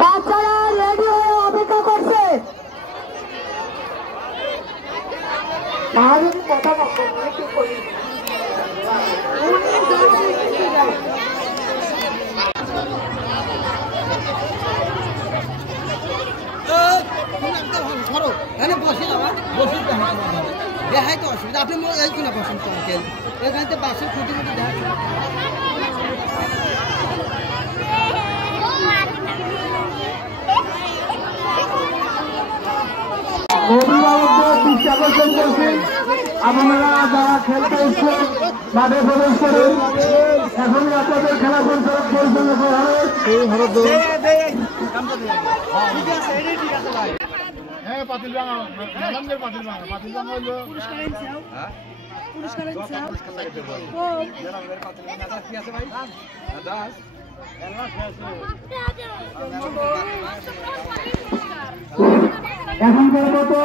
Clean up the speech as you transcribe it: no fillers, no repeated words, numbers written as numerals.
বাচ্চারা রেডি হয়ে অপেক্ষা করছে। কথা দেখাই তো অসুবিধা আপনি এইখানে বসেন তো এখানে তো বাসের খুঁটি খুঁটি দেখা অভিভাবকদের দৃষ্টি আকর্ষণ করছি, আপনারা যারা খেলতে ইচ্ছুক মাঠে প্রবেশ করুন। এখনই আপনাদের খেলা পরিচালনা করা হবে। হ্যাঁ, পাতিল ভাঙা ম্যাডামদের পাতিল ভাঙা হলো এখনকার মতো